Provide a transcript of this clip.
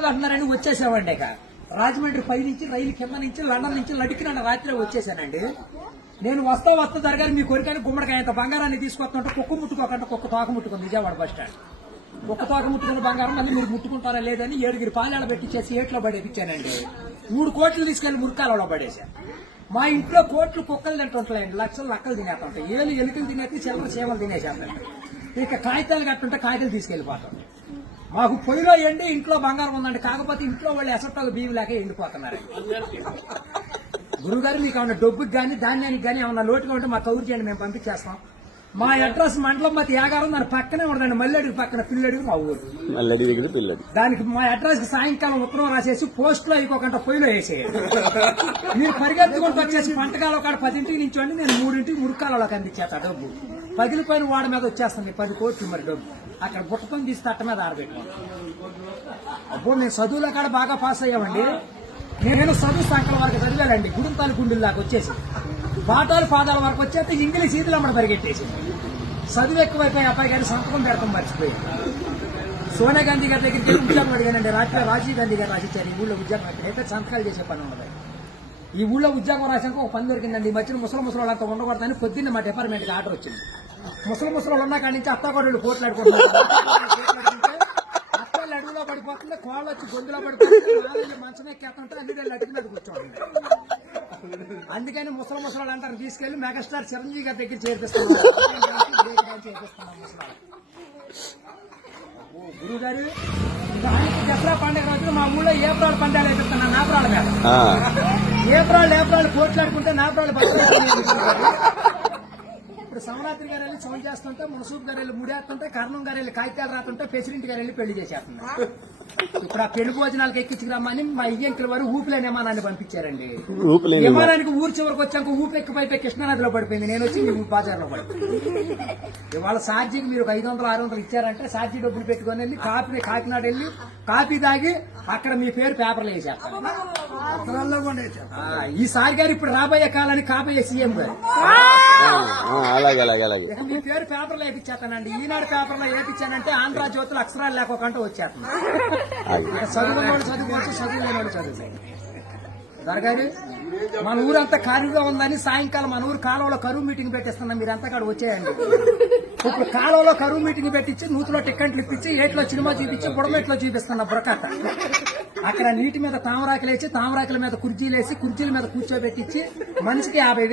రోజు అంటున్నారని వచ్చేసామండి. ఇక రాజమండ్రి పై నుంచి రైలు కింద నుంచి లండన్ నుంచి లడికిన రాత్రి వచ్చేసానండి. నేను వస్తా జరగాలి మీ కోరికని గుమ్మడికాయంత బంగారాన్ని తీసుకొస్తుంటే కుక్క ముట్టుకోకుండా కుక్క తోక ముట్టుకుంది విజయవాడ బస్ స్టాండ్. కుక్క తోక ముట్టుకున్న బంగారం మళ్ళీ మీరు ముట్టుకుంటారా లేదని 7 పాలాలు పెట్టించేసి ఏట్లో పడేపించానండి. 3 కోట్లు తీసుకెళ్లి మురికాలలో పడేశాను. మా ఇంట్లో కోట్లు కుక్కలు తింటుంటాయండి, లక్షలు లక్కలు తినేస్తుంటాయి, ఎలుకలు తినేసి చిల్లర చీమలు తినేసేస్తాయి. ఇక కాగితాలు కట్టుంటే కాగితాలు తీసుకెళ్లిపోతాం. మాకు పొయ్యిలో ఎండి ఇంట్లో బంగారం ఉందండి, కాకపోతే ఇంట్లో వాళ్ళు ఎసట్టు బియ్యం లేక ఎండిపోతున్నారు. గురుగారు మీకు ఏమన్నా డబ్బుకి కానీ ధాన్యానికి కానీ ఏమన్నా లోటుగా ఉంటే మా కౌరు చేయండి, మేము పంపించేస్తాం. మా అడ్రస్ మండలం మతి యాగారం, దాని పక్కనే ఉండదండి, మల్లెడికి పక్కన పిల్లడికి మా ఊరు. దానికి మా అడ్రస్ కి సాయంకాలం ఉత్తరం రాసేసి పోస్ట్ లో అయిపోకుండా పొయ్యిలో వేసేయండి. మీరు పరిగెత్తుకుంటూ వచ్చేసి పంటకాల ఒక 10 నుంచి నేను 3 మురికాలలోకి అందించేస్తా. డబ్బు పగిలిపోయిన వాడి మీద వచ్చేస్తుంది 10 కోట్లు. మరి డబ్బు అక్కడ బుట్టకొని తీసి తట్ట మీద ఆరబెట్టాం. అప్పుడు నేను చదువులో కాడ బాగా పాస్ అయ్యామండి. నేను చదువు సంకల వరకు చదివానండి, గుడింతాలు గుండెల్లాగా వచ్చేసి పాఠాలు పాదాల వరకు వచ్చేస్తే ఇంగ్లీష్ ఈదులు అమ్మడ పరిగెట్టేసింది. చదువు ఎక్కువైపోయి అబ్బాయి గారి సంతకం పెడతాం మర్చిపోయి. సోనియా గాంధీ గారి దగ్గరికి ఉద్యోగం అడిగానండి. రాత్రి రాజీవ్ గాంధీ గారు రాసిచ్చారు ఈ ఊళ్ళో ఉద్యోగం అయితే సంతకాలు చేసే పని ఉండదు. ఈ ఊళ్ళో ఉద్యోగం రాసాక ఒక పని దొరికిందండి. ఈ మధ్యన ముసలి వాళ్ళంతా ఉండకూడదని పొద్దున్న మా డిపార్ట్మెంట్ కి ఆర్డర్ వచ్చింది. ముసలి వాళ్ళు ఉన్న కాడి నుంచి అత్తాకోడళ్ళు పోట్లాడుకుంటున్నారు. అత్తలు అడుగులో పడిపోతుంది, కోళ్ళు వచ్చి గొంతులో పడిపోతుంది, మంచం ఎక్కేస్తుంటే అన్ని అడిగి మీద కూర్చోండి. అందుకని ముసలి అంటారు తీసుకెళ్లి మెగాస్టార్ చిరంజీవి గారి దగ్గర చేర్పిస్తున్నాం. గురువు గారు దసరా పండుగ రోజున మా ఊళ్ళో ఏప్రాల్ పందాలు వేపిస్తున్నాను. నాపరాల మీద ఏప్రాల్ పోట్లాడుకుంటే నాపరాలు ఇప్పుడు సమరాత్రి గారు వెళ్ళి సౌండ్ చేస్తుంటే, మునసూబ్ గారు వెళ్ళి ముడేస్తుంటే, కర్ణం గారు వెళ్ళి కాగితాలు రాస్తుంటే, ప్రెసిడెంట్ గారు వెళ్ళి పెళ్లి చేసేస్తున్నారు. ఇప్పుడు ఆ పెళ్లి భోజనాలకు ఎక్కించుకురమ్మని మా ఇయ్యంకుల వారు ఊపిలేని విమానాన్ని పంపించారండి. విమానానికి ఊరు చివరికి వచ్చాక ఊపి ఎక్కిపోయి కృష్ణానదిలో పడిపోయింది. నేను వచ్చి మీ బాజార్లో పడిపోయింది. ఇవాళ ఛార్జీకి మీరు 500-600 ఇచ్చారంటే ఛార్జీ డబ్బులు పెట్టుకుని వెళ్ళి కాకినాడ వెళ్ళి కాఫీ తాగి అక్కడ మీ పేరు పేపర్లో వేసేస్తారు. ఈసారి గారు ఇప్పుడు రాబోయే కాలానికి కాబోయే సీఎం గారు మీ పేరు పేపర్లో వేయించేస్తానండి. ఈనాడు పేపర్లో వేయించానంటే ఆంధ్ర జ్యోతులు అక్షరాలు లేకోకుండా వచ్చేస్తాను. చదువుకోండి చదువుకోవచ్చు, చదువు లేనివాడు చదువుతాయి. దొరగారు మన ఊరంతా ఖాళీగా ఉందని సాయంకాలం మన ఊరు కాలువలో కరువు మీటింగ్ పెట్టిస్తున్నాం. మీరంతా కాడ వచ్చేయండి. ఇప్పుడు కాలువలో కరువు మీటింగ్ పెట్టించి నూతిలో టిక్కెట్లు ఇప్పించి ఏట్లో సినిమా చూపించి బుడమెట్లో చూపిస్తున్నా బురకట్ట. అక్కడ నీటి మీద తామరాకులేసి తామరాకుల మీద కుర్చీలేసి కుర్చీల మీద కూర్చోబెట్టించి మనిషికి 50